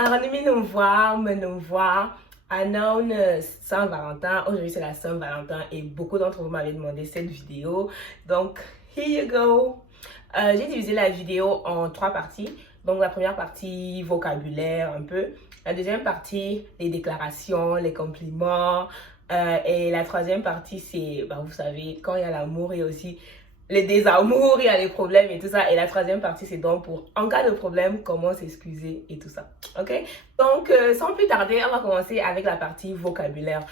Maranimi nous voit, me nous voit. Anon Saint-Valentin. Aujourd'hui, c'est la Saint-Valentin et beaucoup d'entre vous m'avaient demandé cette vidéo. Donc, here you go. J'ai divisé la vidéo en 3 parties. Donc, la première partie, vocabulaire un peu. La deuxième partie, les déclarations, les compliments. Et la troisième partie, c'est, vous savez, quand il y a l'amour, il y a aussi les désamours, il y a les problèmes et tout ça. Et la troisième partie, c'est donc pour, en cas de problème, comment s'excuser et tout ça. Ok? Donc, sans plus tarder, on va commencer avec la partie vocabulaire.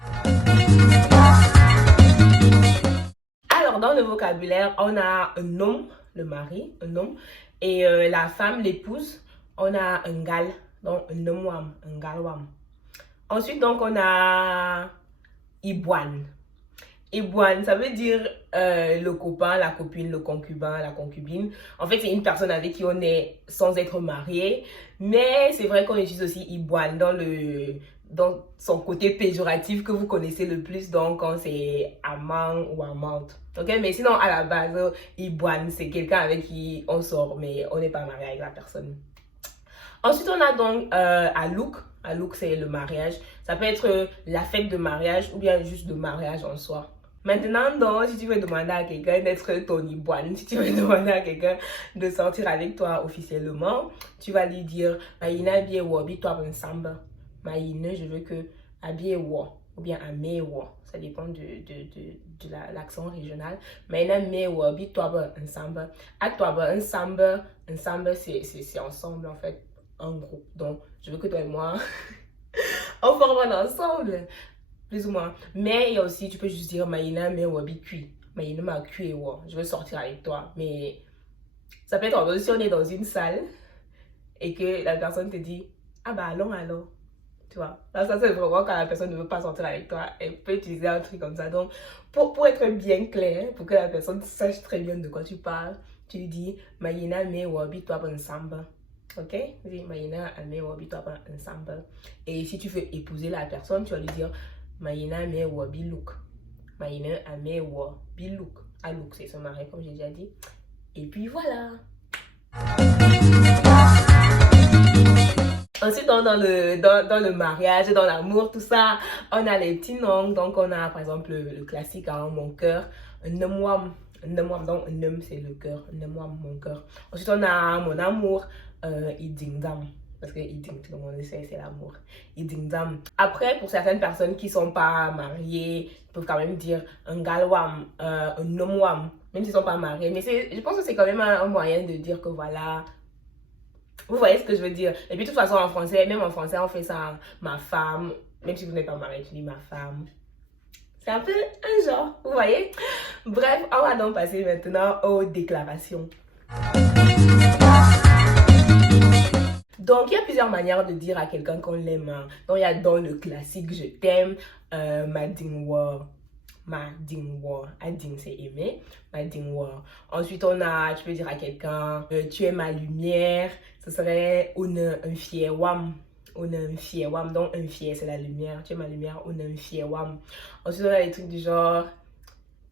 Alors, dans le vocabulaire, on a un homme, le mari, un homme. Et la femme, l'épouse, on a un gal, donc un homme, un galwam. Ensuite, donc, on a iboine. Iboine, ça veut dire le copain, la copine, le concubin, la concubine. En fait, c'est une personne avec qui on est sans être marié. Mais c'est vrai qu'on utilise aussi iboine dans son côté péjoratif que vous connaissez le plus. Donc, quand c'est amant ou amante. Ok, mais sinon, à la base, iboine, c'est quelqu'un avec qui on sort, mais on n'est pas marié avec la personne. Ensuite, on a donc alouk. Alouk, c'est le mariage. Ça peut être la fête de mariage ou bien juste de mariage en soi. Maintenant, donc, si tu veux demander à quelqu'un d'être ton iboine, si tu veux demander à quelqu'un de sortir avec toi officiellement, tu vas lui dire Maïna bien wabi toi ensemble. Maïna, je veux que habillé wa ou bien amé wa. Ça dépend de l'accent régional. Maïna me wabi toi ensemble. À toi ensemble, ensemble c'est ensemble en fait, un groupe. Donc, je veux que toi et moi on forme un ensemble. Plus ou moins. Mais il y a aussi, tu peux juste dire Maïna me wabi kui. Maïna m'a kui wa. Je veux sortir avec toi. Mais ça peut être en si on est dans une salle et que la personne te dit ah bah allons alors. Tu vois. Là, ça c'est vraiment quand la personne ne veut pas sortir avec toi. Elle peut utiliser un truc comme ça. Donc, pour être bien clair, pour que la personne sache très bien de quoi tu parles, tu lui dis Maïna me wabi toi ensemble. Ok? Dis Maïna me wabi toi ensemble. Et si tu veux épouser la personne, tu vas lui dire Maïna me wabi look. Maïna me wabi look. Ah, look, c'est son mari, comme j'ai déjà dit. Et puis voilà. Ensuite, dans le mariage, dans l'amour, tout ça, on a les petits noms. Donc, on a par exemple le classique, hein, mon cœur. Nemwam. Nemwam, donc nem, c'est le cœur. Nemwam, mon cœur. Ensuite, on a mon amour. Idingdam. Parce que tout le monde sait, c'est l'amour. Idingdam. Après, pour certaines personnes qui ne sont pas mariées, ils peuvent quand même dire un galwam, un nomwam, même s'ils ne sont pas mariés. Mais je pense que c'est quand même un moyen de dire que voilà. Vous voyez ce que je veux dire? Et puis, de toute façon, en français, même en français, on fait ça, ma femme. Même si vous n'êtes pas marié, tu dis ma femme. C'est un peu un genre, vous voyez? Bref, on va donc passer maintenant aux déclarations. Donc, il y a plusieurs manières de dire à quelqu'un qu'on l'aime. Donc, il y a dans le classique, je t'aime, madingwa. Madingwa. Ading, c'est aimer. Madingwa. Ensuite, tu peux dire à quelqu'un, tu es ma lumière. Ce serait un fiewam. Un fiewam. Donc, un fier, c'est la lumière. Tu es ma lumière. Un fiewam. Ensuite, on a des trucs du genre,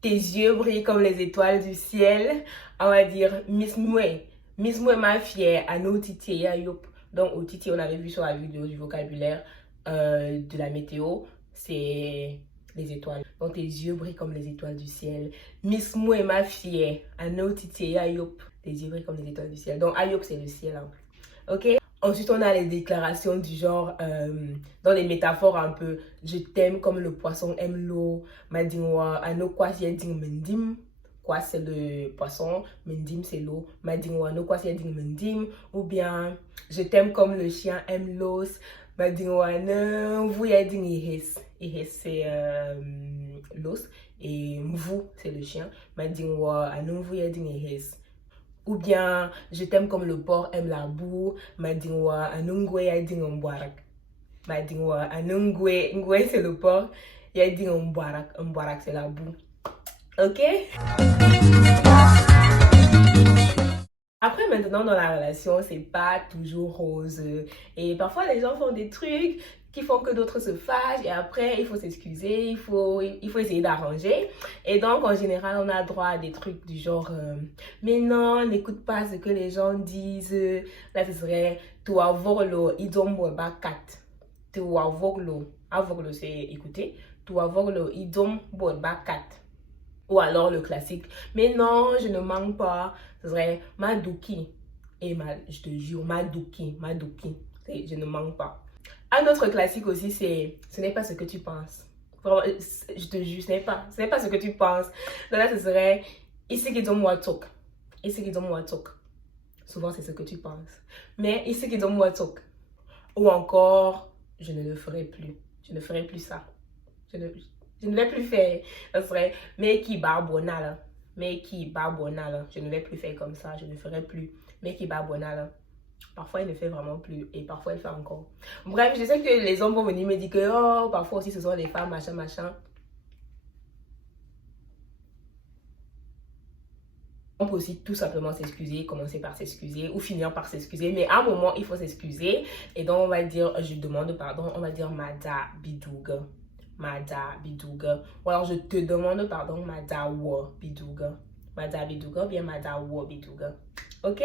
tes yeux brillent comme les étoiles du ciel. On va dire, Miss Moué. Miss Moué, ma fière. Ano titi ya yop. Donc, au titi, on avait vu sur la vidéo du vocabulaire de la météo, c'est les étoiles. Donc, tes yeux brillent comme les étoiles du ciel. Miss Mou et ma fière. Ano titi ayop. Tes yeux brillent comme les étoiles du ciel. Donc, ayop, c'est le ciel. Hein. Ok? Ensuite, on a les déclarations du genre, dans les métaphores un peu, je t'aime comme le poisson aime l'eau. Madingwa, ano kwa siya ding mendim. Quoi, c'est le poisson, mendim, c'est l'eau. Madingwa, no quoi, c'est ding mendim. Ou bien, je t'aime comme le chien aime l'os. Madingwa, no, vous y ding ihes. Ihes, c'est l'os. Et vous, c'est le chien. Madingwa, ano, vous y ding ihes. Ou bien, je t'aime comme le porc aime la boue. Madingwa, ano, ngwe y ding mboarak. Madingwa, ano, ngwe, c'est le porc. Y ding mboarak. Mboarak, c'est la boue. Ok? Après, maintenant, dans la relation, c'est pas toujours rose. Et parfois, les gens font des trucs qui font que d'autres se fâchent et après il faut s'excuser, il faut essayer d'arranger. Et donc en général on a droit à des trucs du genre mais non, n'écoute pas ce que les gens disent. Là ce serait tu avoglo idom ba kat. Tu avoglo. Avoglo c'est écouter. Tu avoglo idom ba kat. Ou alors le classique, mais non, je ne manque pas. Ce serait Madouki. Et je te jure, Madouki. Je ne manque pas. Un autre classique aussi, c'est ce n'est pas ce que tu penses. Vraiment, je te jure, ce n'est pas ce que tu penses. Donc là, ce serait ici qui donne moi tok. Ici qui donne moi tok. Souvent, c'est ce que tu penses. Mais ici qui donne moi tok. Ou encore, je ne le ferai plus. Je ne ferai plus ça. Je ne vais plus faire. Ça serait Meki Barbonala. Meki Barbonala. Je ne vais plus faire comme ça. Je ne ferai plus Meki Barbonala. Parfois, il ne fait vraiment plus. Et parfois, il fait encore. Bref, je sais que les hommes vont venir me dire que oh, parfois aussi, ce sont les femmes, machin, machin. On peut aussi tout simplement s'excuser, commencer par s'excuser ou finir par s'excuser. Mais à un moment, il faut s'excuser. Et donc, on va dire, je demande pardon. On va dire Mada Bidouga. Mada Bidouga. Ou alors je te demande pardon, Mada Wa Bidouga. Mada Bidouga ou bien Mada Wa Bidouga. Ok?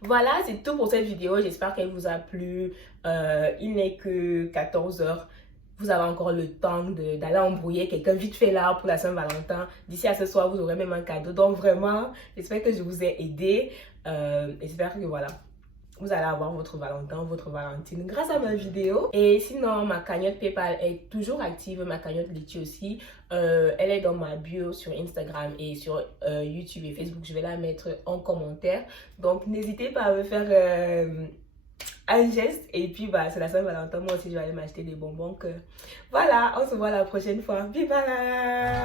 Voilà, c'est tout pour cette vidéo. J'espère qu'elle vous a plu. Il n'est que 14 h. Vous avez encore le temps d'aller embrouiller quelqu'un vite fait là pour la Saint-Valentin. D'ici à ce soir, vous aurez même un cadeau. Donc vraiment, j'espère que je vous ai aidé. J'espère que voilà, vous allez avoir votre Valentin, votre Valentine grâce à ma vidéo. Et sinon, ma cagnotte PayPal est toujours active, ma cagnotte Litchi aussi. Elle est dans ma bio sur Instagram et sur YouTube et Facebook. Je vais la mettre en commentaire. Donc, n'hésitez pas à me faire un geste. Et puis, bah, c'est la Saint-Valentin. Moi aussi, je vais aller m'acheter des bonbons. Voilà, on se voit la prochaine fois. Viva la...